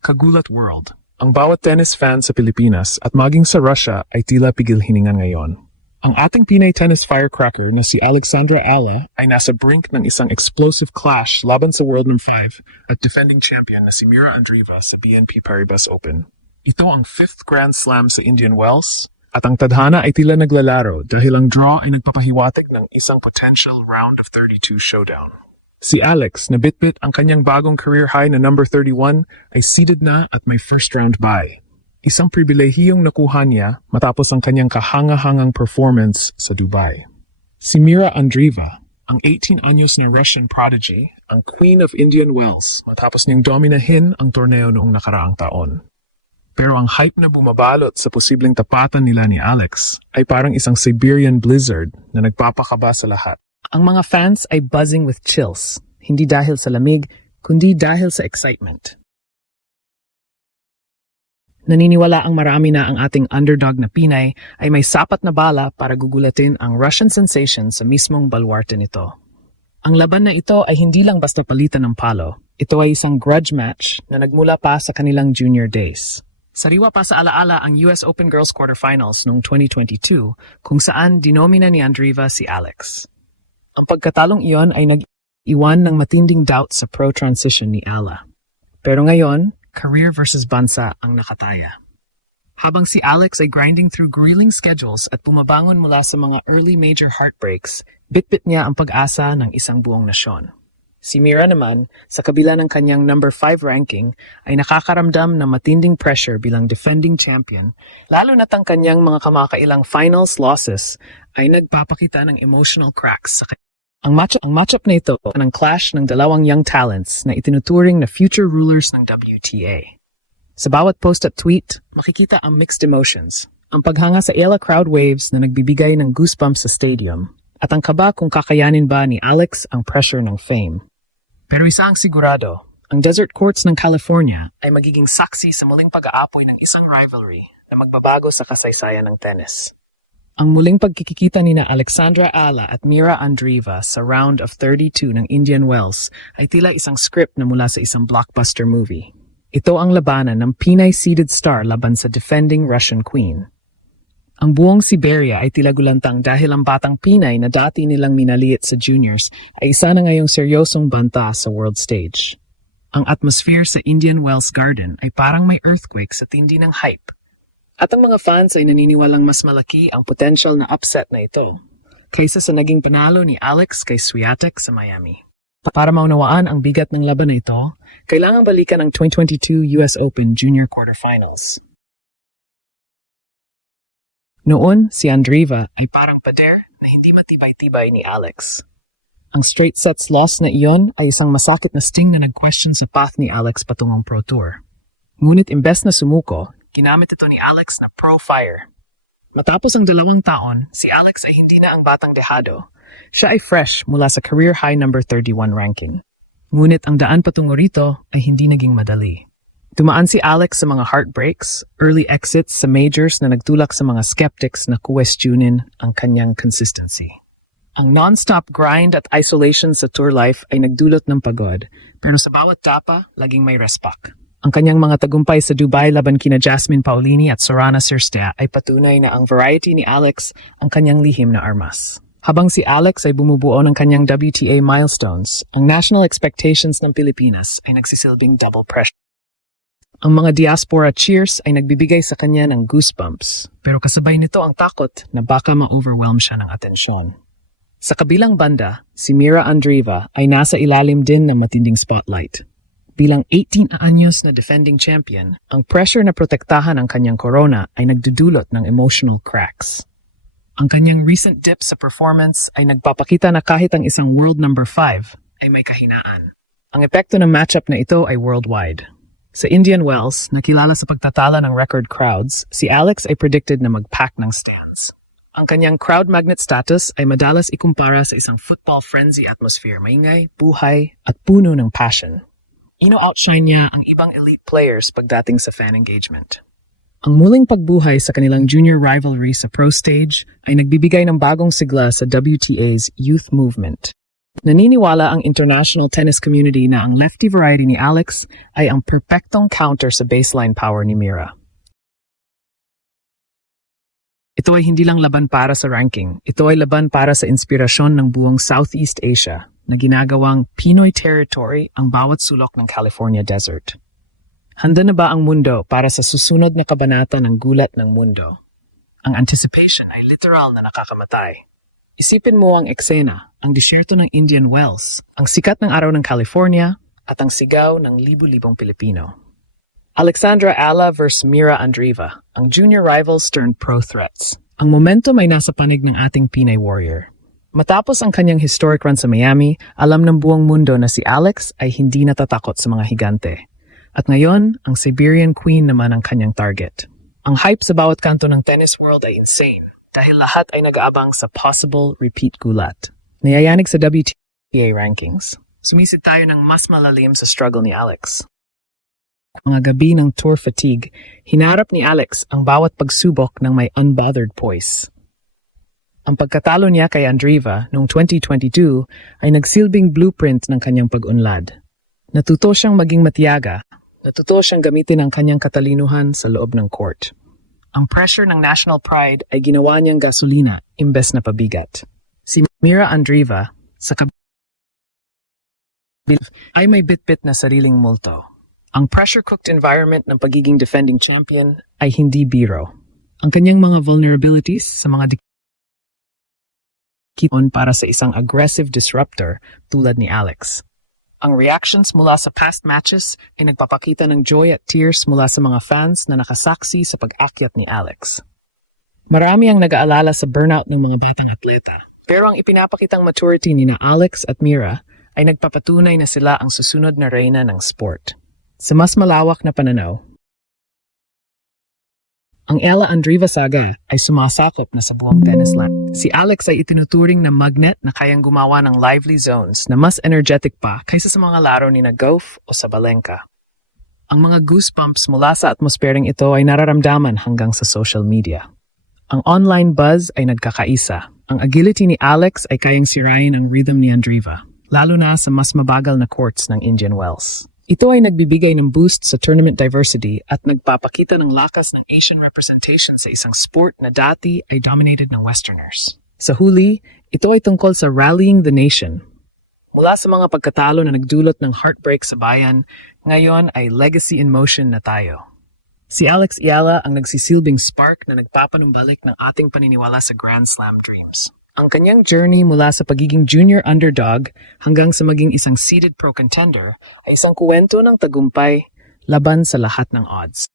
Kagulat World. Ang bawat tennis fan sa Pilipinas at maging sa Russia ay tila pigil-hiningan ngayon. Ang ating Pinay tennis firecracker na si Alexandra Ala ay nasa brink ng isang explosive clash laban sa World No. 5 at defending champion na si Mira Andreeva sa BNP Paribas Open. Ito ang 5th Grand Slam sa Indian Wells at ang tadhana ay tila naglalaro dahil ang draw ay nagpapahiwatig ng isang potential round of 32 showdown. Si Alex, na bitbit ang kanyang bagong career high na number 31, ay seeded na at may first round bye. Isang pribilehiyong nakuha niya matapos ang kanyang kahanga-hangang performance sa Dubai. Si Mira Andreeva, ang 18 anyos na Russian prodigy, ang Queen of Indian Wells matapos niyang dominahin ang torneo noong nakaraang taon. Pero ang hype na bumabalot sa posibleng tapatan nila ni Alex ay parang isang Siberian blizzard na nagpapakaba sa lahat. Ang mga fans ay buzzing with chills, hindi dahil sa lamig, kundi dahil sa excitement. Naniniwala ang marami na ang ating underdog na Pinay ay may sapat na bala para gugulatin ang Russian sensation sa mismong baluarte nito. Ang laban na ito ay hindi lang basta palitan ng palo. Ito ay isang grudge match na nagmula pa sa kanilang junior days. Sariwa pa sa alaala ang US Open Girls Quarterfinals noong 2022 kung saan dinomina ni Andreeva si Alex. Ang pagkatalong iyon ay nag-iwan ng matinding doubt sa pro-transition ni Ala. Pero ngayon, career versus bansa ang nakataya. Habang si Alex ay grinding through grueling schedules at pumabangon mula sa mga early major heartbreaks, bitbit niya ang pag-asa ng isang buong nasyon. Si Mira naman, sa kabila ng kanyang number 5 ranking, ay nakakaramdam ng matinding pressure bilang defending champion, lalo na't ang kanyang mga kamakailang finals losses ay nagpapakita ng emotional cracks sa kanya. Ang matchup na ito ng clash ng dalawang young talents na itinuturing na future rulers ng WTA. Sa bawat post at tweet, makikita ang mixed emotions. Ang paghanga sa Ella crowd waves na nagbibigay ng goosebumps sa stadium, at ang kaba kung kakayanin ba ni Alex ang pressure ng fame. Pero isa ang sigurado, ang desert courts ng California ay magiging saksi sa muling pag-aapoy ng isang rivalry na magbabago sa kasaysayan ng tennis. Ang muling pagkikita ni na Alexandra Ala at Mira Andreeva sa round of 32 ng Indian Wells ay tila isang script na mula sa isang blockbuster movie. Ito ang labanan ng Pinay-seeded star laban sa defending Russian queen. Ang buong Siberia ay tila gulantang dahil ang batang Pinay na dati nilang minaliit sa juniors ay isa na ngayong seryosong banta sa world stage. Ang atmosphere sa Indian Wells Garden ay parang may earthquake sa tindi ng hype. At ang mga fans ay naniniwalang mas malaki ang potential na upset na ito kaysa sa naging panalo ni Alex kay Swiatek sa Miami. Para maunawaan ang bigat ng laban na ito, kailangang balikan ang 2022 US Open Junior Quarterfinals. Noon, si Andreeva ay parang pader na hindi matibay-tibay ni Alex. Ang straight sets loss na iyon ay isang masakit na sting na nag-question sa path ni Alex patungong Pro Tour. Ngunit imbes na sumuko, ginamit ito ni Alex na pro-fire. Matapos ang 2 taon, si Alex ay hindi na ang batang dehado. Siya ay fresh mula sa career high number 31 ranking. Ngunit ang daan patungo rito ay hindi naging madali. Dumaan si Alex sa mga heartbreaks, early exits sa majors na nagtulak sa mga skeptics na questionin ang kanyang consistency. Ang non-stop grind at isolation sa tour life ay nagdulot ng pagod, pero sa bawat tapa, laging may respak. Ang kanyang mga tagumpay sa Dubai laban kina Jasmine Paolini at Sorana Cirstea ay patunay na ang variety ni Alex ang kanyang lihim na armas. Habang si Alex ay bumubuo ng kanyang WTA milestones, ang national expectations ng Pilipinas ay nagsisilbing double pressure. Ang mga diaspora cheers ay nagbibigay sa kanya ng goosebumps, pero kasabay nito ang takot na baka ma-overwhelm siya ng atensyon. Sa kabilang banda, si Mira Andreeva ay nasa ilalim din ng matinding spotlight. Bilang 18 anyos na defending champion, ang pressure na protektahan ang kanyang corona ay nagdudulot ng emotional cracks. Ang kanyang recent dip sa performance ay nagpapakita na kahit ang isang world number 5 ay may kahinaan. Ang epekto ng matchup na ito ay worldwide. Sa Indian Wells, nakilala sa pagtatala ng record crowds, si Alex ay predicted na mag-pack ng stands. Ang kanyang crowd magnet status ay madalas ikumpara sa isang football frenzy atmosphere, maingay, buhay, at puno ng passion. Ino-outshine niya ang ibang elite players pagdating sa fan engagement. Ang muling pagbuhay sa kanilang junior rivalry sa pro stage ay nagbibigay ng bagong sigla sa WTA's youth movement. Naniniwala ang international tennis community na ang lefty variety ni Alex ay ang perpektong counter sa baseline power ni Mira. Ito ay hindi lang laban para sa ranking, ito ay laban para sa inspirasyon ng buong Southeast Asia na ginagawang Pinoy territory ang bawat sulok ng California desert. Handa na ba ang mundo para sa susunod na kabanata ng gulat ng mundo? Ang anticipation ay literal na nakakamatay. Isipin mo ang eksena, ang disyerto ng Indian Wells, ang sikat ng araw ng California, at ang sigaw ng libu-libong Pilipino. Alexandra Ala vs. Mira Andreeva, ang junior rivals turned pro threats. Ang momentum ay nasa panig ng ating Pinay warrior. Matapos ang kanyang historic run sa Miami, alam ng buong mundo na si Alex ay hindi natatakot sa mga higante. At ngayon, ang Siberian Queen naman ang kanyang target. Ang hype sa bawat kanto ng tennis world ay insane. Dahil lahat ay nag-aabang sa possible repeat gulat. Nayayanig sa WTA rankings, sumisid tayo ng mas malalim sa struggle ni Alex. Mga gabi ng tour fatigue, hinarap ni Alex ang bawat pagsubok ng may unbothered poise. Ang pagkatalo niya kay Andreeva noong 2022 ay nagsilbing blueprint ng kanyang pag-unlad. Natuto siyang maging matiyaga, natuto siyang gamitin ang kanyang katalinuhan sa loob ng court. Ang pressure ng national pride ay ginawa niyang gasolina imbes na pabigat. Si Mira Andreeva, sa ay may bit-bit na sariling multo. Ang pressure-cooked environment ng pagiging defending champion ay hindi biro. Ang kanyang mga vulnerabilities sa mga dikit para sa isang aggressive disruptor tulad ni Alex. Ang reactions mula sa past matches ay nagpapakita ng joy at tears mula sa mga fans na nakasaksi sa pag-akyat ni Alex. Marami ang nag-aalala sa burnout ng mga batang atleta. Pero ang ipinapakitang maturity ni na Alex at Mira ay nagpapatunay na sila ang susunod na reyna ng sport. Sa mas malawak na pananaw, ang Ella Andreeva saga ay sumasakop na sa buong tennis land. Si Alex ay itinuturing na magnet na kayang gumawa ng lively zones na mas energetic pa kaysa sa mga laro ni na Gauff o Sabalenka. Ang mga goosebumps mula sa atmosphering ito ay nararamdaman hanggang sa social media. Ang online buzz ay nagkakaisa. Ang agility ni Alex ay kayang sirain ang rhythm ni Andreeva, lalo na sa mas mabagal na courts ng Indian Wells. Ito ay nagbibigay ng boost sa tournament diversity at nagpapakita ng lakas ng Asian representation sa isang sport na dati ay dominated ng Westerners. Sa huli, ito ay tungkol sa rallying the nation. Mula sa mga pagkatalo na nagdulot ng heartbreak sa bayan, ngayon ay legacy in motion na tayo. Si Alex Ayala ang nagsisilbing spark na nagpapanumbalik ng ating paniniwala sa Grand Slam dreams. Ang kanyang journey mula sa pagiging junior underdog hanggang sa maging isang seeded pro contender ay isang kuwento ng tagumpay laban sa lahat ng odds.